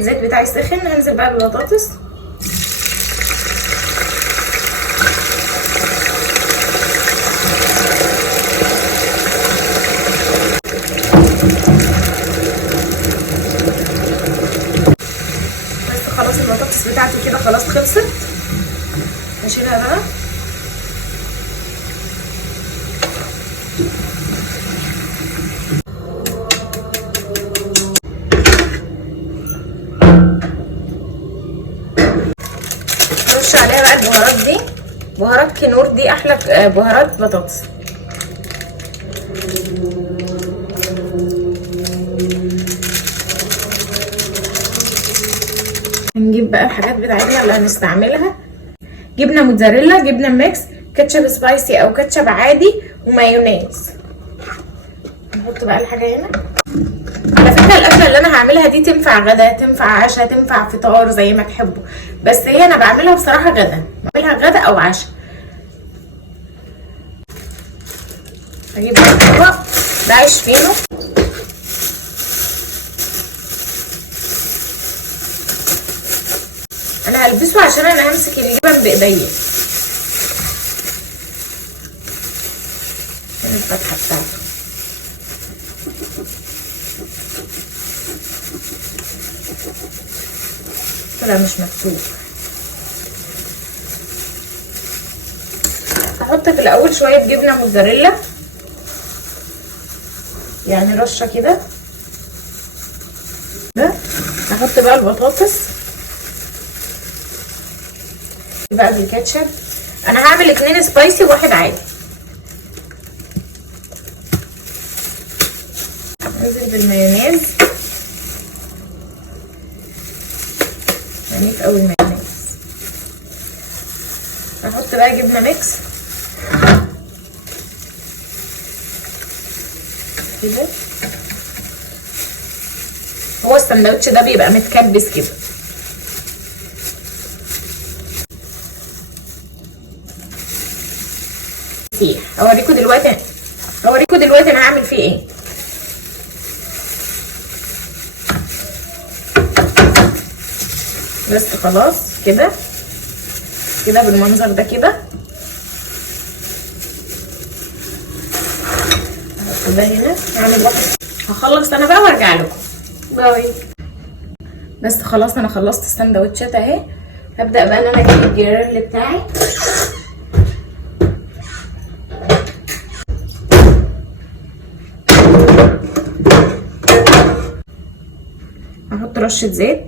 الزيت بتاعي سخن، هنزل بقى بالبطاطس. بس خلاص البطاطس بتاعتي كده خلاص خلصت، هشيلها بقى. نرش عليها بقى البهارات دي، بهارات كنور دي احلى بهارات بطاطس. هنجيب بقى الحاجات بتاعتنا اللي هنستعملها، جبنه موتزاريلا، جبنه ميكس، كاتشب سبايسي او كاتشب عادي، ومايونيز. نحط بقى الحاجه هنا. على فكره الاكله اللي انا هعملها دي تنفع غدا، تنفع عشاء، تنفع فطار، زي ما تحبوا، بس هي انا بعملها بصراحه غدا، بعملها غدا او عشاء. هجيب بقى الطبق ده عيش فينو، انا هلبسه عشان انا همسك الجبن بايديا. الفتحه بتاعته طلع مش مفتوح. هحط في الاول شويه جبنه موتزاريلا، يعني رشه كده. ده هحط بقى البطاطس بقى بالكاتشب. انا هعمل 2 سبايسي وواحد عادي. انزل بالمايونيز، عنيف قوي المايونيز. هحط بقى جبنه ميكس كده. هو السندوتش ده بيبقى متكبس كده. هوريكم دلوقتي انا هعمل فيه ايه. بس خلاص كده بالمنظر ده كده. هحط ده هنا، هعمل واحد، هخلص انا بقى وارجع لكم. باي. بس خلاص انا خلصت السندوتشات اهي. هبدا بقى ان انا اجيب الجريل بتاعي. هحط رشه زيت.